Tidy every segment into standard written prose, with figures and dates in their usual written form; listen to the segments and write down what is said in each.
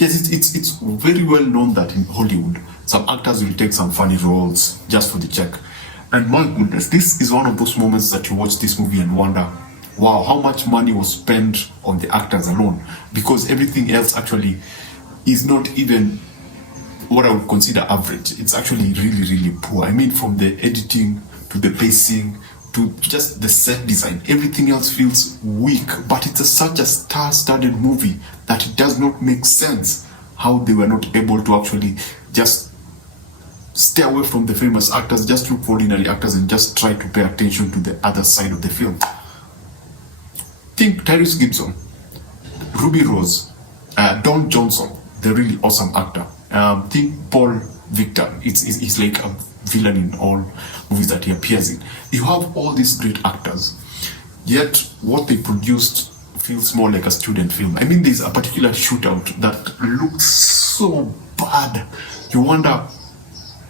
Yes, it's very well known that in Hollywood, some actors will take some funny roles just for the check. And my goodness, this is one of those moments that you watch this movie and wonder, wow, how much money was spent on the actors alone? Because everything else actually is not even what I would consider average. It's actually really, really poor. I mean, from the editing to the pacing to just the set design, everything else feels weak. But it's such a star-studded movie that it does not make sense how they were not able to actually just stay away from the famous actors, just look for ordinary actors and just try to pay attention to the other side of the film. Think Tyrese Gibson, Ruby Rose, Don Johnson, the really awesome actor. Think Paul Victor, he's like a villain in all movies that he appears in. You have all these great actors, yet what they produced feels more like a student film. I mean, there's a particular shootout that looks so bad. You wonder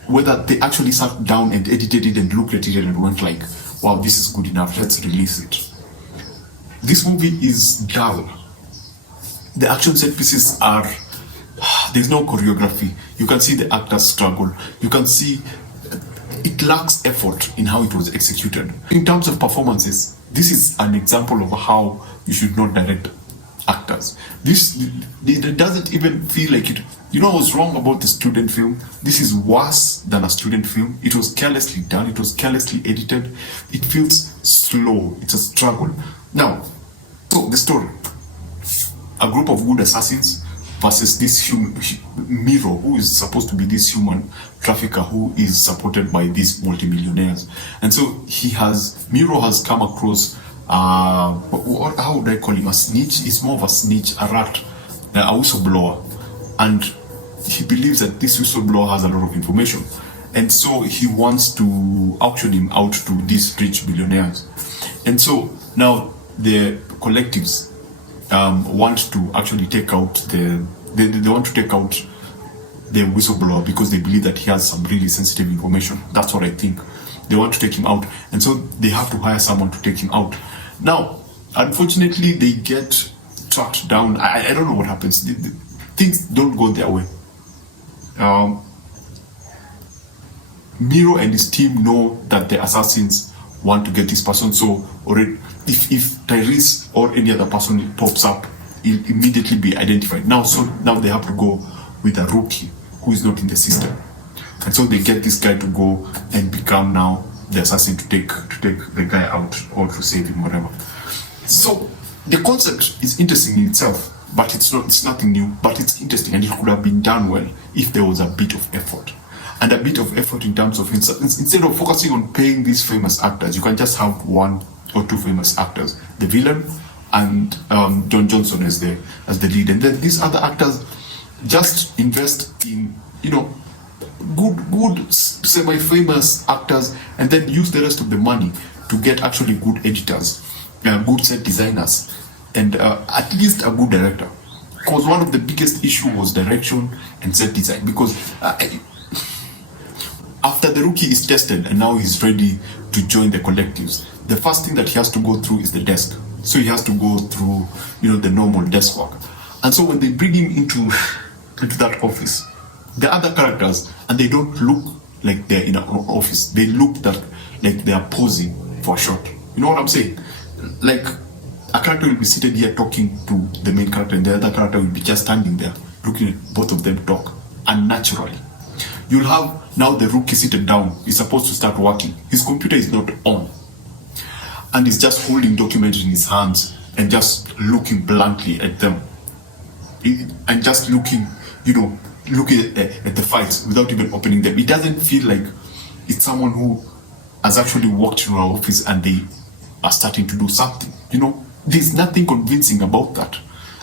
whether they actually sat down and edited it and looked at it and went like, wow, this is good enough, let's release it. This movie is dull. The action set pieces are, there's no choreography. You can see the actors struggle. You can see it lacks effort in how it was executed. In terms of performances, this is an example of how you should not direct actors. It doesn't even feel like it. You know what's wrong about the student film? This is worse than a student film. It was carelessly done. It was carelessly edited. It feels slow. It's a struggle. Now, so the story. A group of good assassins versus this Miro, who is supposed to be this human trafficker who is supported by these multimillionaires. And so Miro has come across, how would I call him? A snitch? He's more of a snitch, a rat, a whistleblower. And he believes that this whistleblower has a lot of information. And so he wants to auction him out to these rich billionaires. And so now the collectives want to actually take out they want to take out the whistleblower because they believe that he has some really sensitive information. That's what I think. They want to take him out, and so they have to hire someone to take him out. Now, unfortunately, they get tracked down. I don't know what happens. Things don't go their way. Miro and his team know that the assassins want to get this person, so already if Tyrese or any other person pops up, he'll immediately be identified. Now they have to go with a rookie who is not in the system, and so they get this guy to go and become now the assassin to take the guy out or to save him, whatever. So the concept is interesting in itself, but it's nothing new, but it's interesting, and it could have been done well if there was a bit of effort. And a bit of effort in terms of instead of focusing on paying these famous actors, you can just have one or two famous actors, the villain and Don Johnson as the lead, and then these other actors just invest in good semi-famous actors, and then use the rest of the money to get actually good editors, good set designers, and at least a good director. Because one of the biggest issues was direction and set design, because after the rookie is tested and now he's ready to join the collectives, the first thing that he has to go through is the desk. So he has to go through, the normal desk work. And so when they bring him into that office, the other characters, and they don't look like they're in an office. They look like they are posing for a shot. You know what I'm saying? Like a character will be seated here talking to the main character, and the other character will be just standing there looking at both of them talk unnaturally. You'll have now the rookie seated down. He's supposed to start working. His computer is not on, and he's just holding documents in his hands and just looking blankly at them, and just looking at the files without even opening them. It doesn't feel like it's someone who has actually walked into our office and they are starting to do something. There's nothing convincing about that.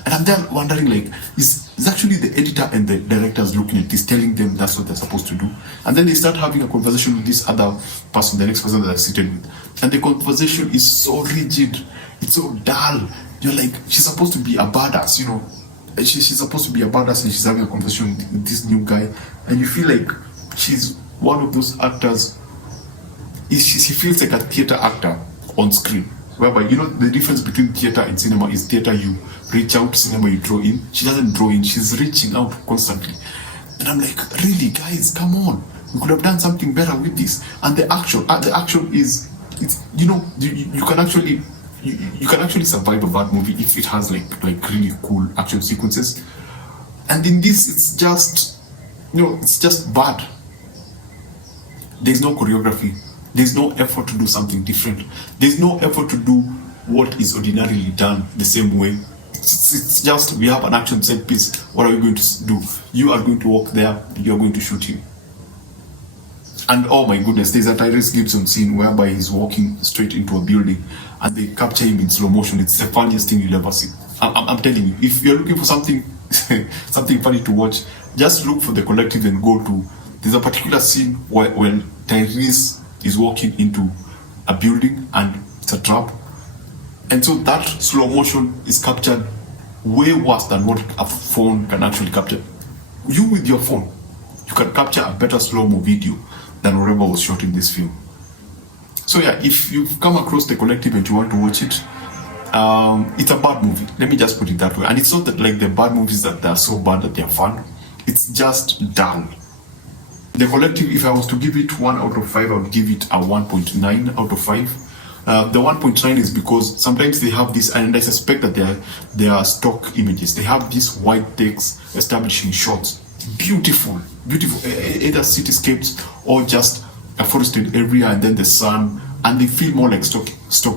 And I'm there wondering, like, is actually the editor and the directors looking at this, telling them that's what they're supposed to do? And then they start having a conversation with this other person, the next person that they're seated with. And the conversation is so rigid. It's so dull. You're like, she's supposed to be a badass, She's supposed to be a badass, and she's having a conversation with this new guy. And you feel like she's one of those actors. She feels like a theater actor on screen. whereby, you know, the difference between theater and cinema is theater you reach out, cinema you draw in. She doesn't draw in, she's reaching out constantly. And I'm like, really, guys, come on, we could have done something better with this. And the action is, it's, you know, you can actually you can actually survive a bad movie if it has like really cool action sequences. And in this, it's just, you know, it's just bad. There's no choreography. There's no effort to do something different. There's no effort to do what is ordinarily done the same way. It's just, we have an action set piece. What are we going to do? You are going to walk there. You're going to shoot him. And oh my goodness, there's a Tyrese Gibson scene whereby he's walking straight into a building and they capture him in slow motion. It's the funniest thing you'll ever see. I'm telling you, if you're looking for something something funny to watch, just look for The Collective and go to, there's a particular scene where when Tyrese is walking into a building and it's a trap. And so that slow motion is captured way worse than what a phone can actually capture. You with your phone, you can capture a better slow-mo video than whatever was shot in this film. So yeah, if you've come across The Collective and you want to watch it, it's a bad movie. Let me just put it that way. And it's not that like the bad movies that they're so bad that they're fun. It's just dull. The Collective, if I was to give it 1 out of 5, I would give it a 1.9 out of 5. The 1.9 is because sometimes they have this, and I suspect that they are stock images. They have this white text establishing shots. Beautiful, either cityscapes or just a forested area and then the sun, and they feel more like stock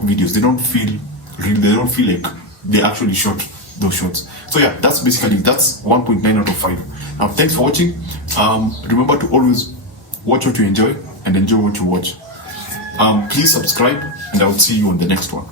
videos. They don't feel real. They don't feel like they actually shot those shots. So yeah, that's 1.9 out of 5. Now, thanks for watching. Remember to always watch what you enjoy and enjoy what you watch. Please subscribe, and I will see you on the next one.